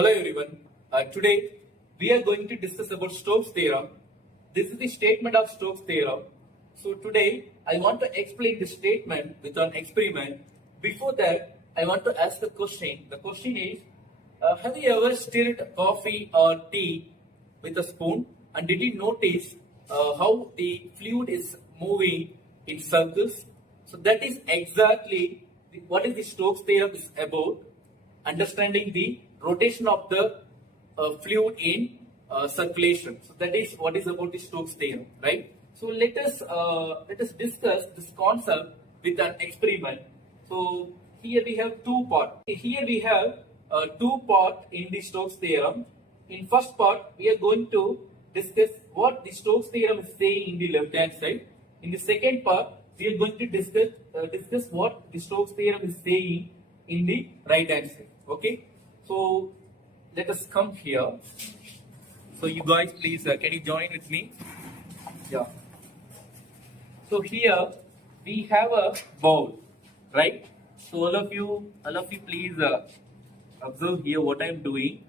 Hello everyone. Today we are going to discuss about Stokes Theorem. This is the statement of Stokes Theorem. So today I want to explain the statement with an experiment. Before that, I want to ask a question. The question is, have you ever stirred coffee or tea with a spoon? And did you notice how the fluid is moving in circles? So that is exactly what is the Stokes Theorem is about. Understanding the rotation of the fluid in circulation. So that is what is about the Stokes theorem, right? So let us discuss this concept with an experiment. So here we have two parts. Here we have two parts in the Stokes theorem. In first part, we are going to discuss what the Stokes theorem is saying in the left hand side. In the second part, we are going to discuss what the Stokes theorem is saying in the right hand side. Okay, so let us come here. So you guys, please, can you join with me? Yeah. So here we have a bowl, right? So all of you, please observe here what I am doing.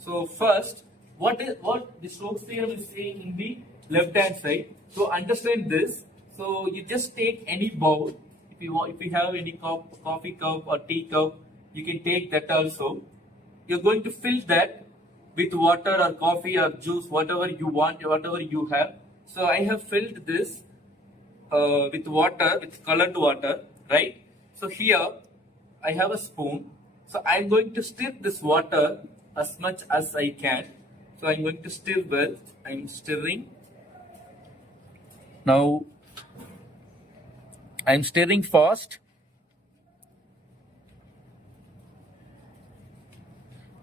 So first, what the Stokes theorem is saying in the left hand side. So understand this. So you just take any bowl. If you have any cup, coffee cup or tea cup, you can take that also. You're going to fill that with water or coffee or juice, whatever you want, whatever you have. So I have filled this with water, with colored water, right? So here I have a spoon. So I'm going to stir this water as much as I can. So I'm going to stir well. I'm stirring. Now I'm stirring fast.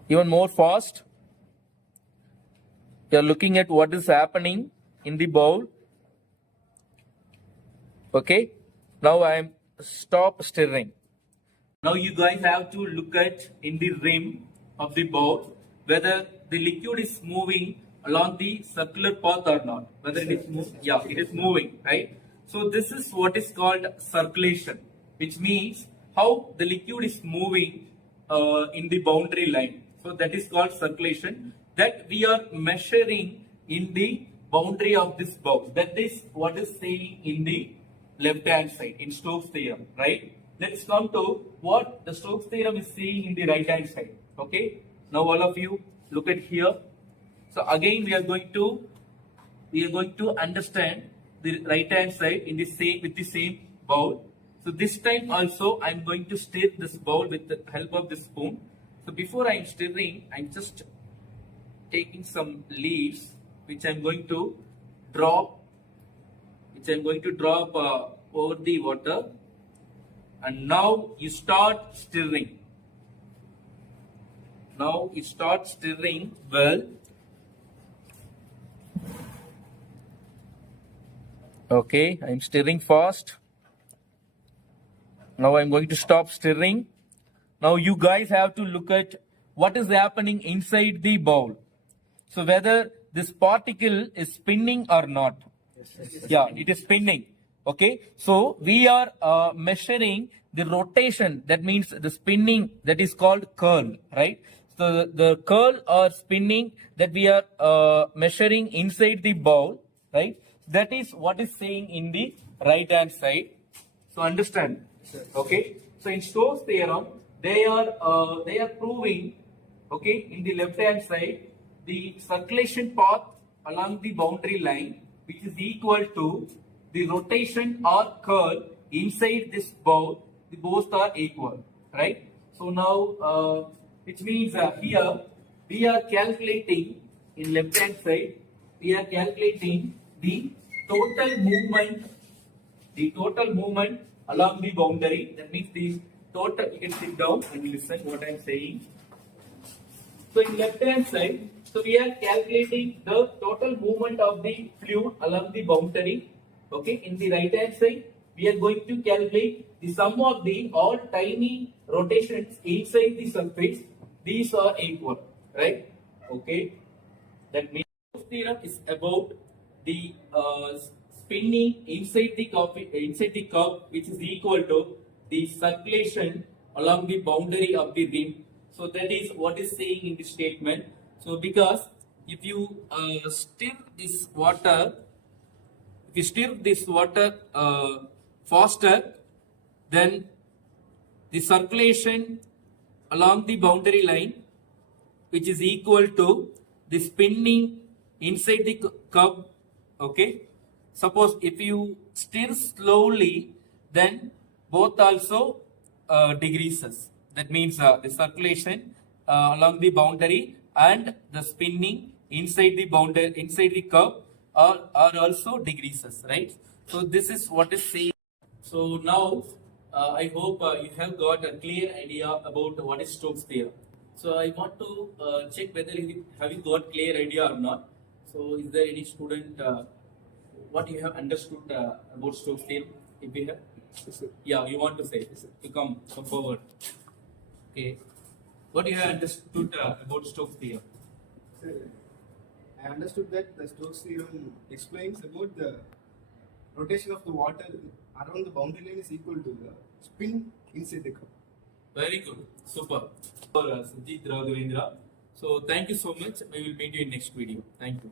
Even more fast. You are looking at what is happening in the bowl. Okay. Now I am stop stirring. Now you guys have to look at in the rim of the bowl whether the liquid is moving along the circular path or not. Whether it is moving. Yeah, it is moving, right? So this is what is called circulation, which means how the liquid is moving in the boundary line. So that is called circulation, that we are measuring in the boundary of this box. That is what is saying in the left hand side in Stokes theorem, right? Let's come to what the Stokes theorem is saying in the right hand side. Okay. Now all of you look at here. So again we are going to understand the right hand side in the same with the same bowl. So this time also I am going to stir this bowl with the help of the spoon. So before I am stirring, I am just taking some leaves which I am going to drop, over the water, and now you start stirring. Now you start stirring well. Okay, I am stirring fast. Now I am going to stop stirring. Now you guys have to look at what is happening inside the bowl. So whether this particle is spinning or not. Yeah, it is spinning. Okay. So we are measuring the rotation. That means the spinning, that is called curl, right? So the curl or spinning that we are measuring inside the bowl, right? That is what is saying in the right hand side. So understand. Okay. So in Stokes theorem, they are proving, okay, in the left hand side the circulation path along the boundary line, which is equal to the rotation or curl inside this bowl. The both are equal, right? So now which means here we are calculating in left hand side, we are calculating the total movement along the boundary. That means the total, you can sit down and listen what I am saying. So in left hand side, so we are calculating the total movement of the fluid along the boundary. Okay, in the right hand side, we are going to calculate the sum of the all tiny rotations inside the surface. These are equal, right? Okay, that means Stokes theorem is about the spinning inside the cup, which is equal to the circulation along the boundary of the rim. So that is what is saying in the statement. So because if you stir this water, faster, then the circulation along the boundary line, which is equal to the spinning inside the cup. Okay. Suppose if you stir slowly, then both also decreases. That means the circulation along the boundary and the spinning inside the cup are also decreases, right? So this is what is saying. So now I hope you have got a clear idea about what is Stokes theorem. So I want to check whether you have got clear idea or not. So is there any student what you have understood about Stokes theorem? If you have, yeah, you want to say, to come forward. Okay, what you have understood about Stokes theorem? Sir, I understood that the Stokes theorem explains about the rotation of the water around the boundary line is equal to the spin inside the cup. Very good, super. For Sujit Raghavendra. So thank you so much. We will meet you in next video. Thank you.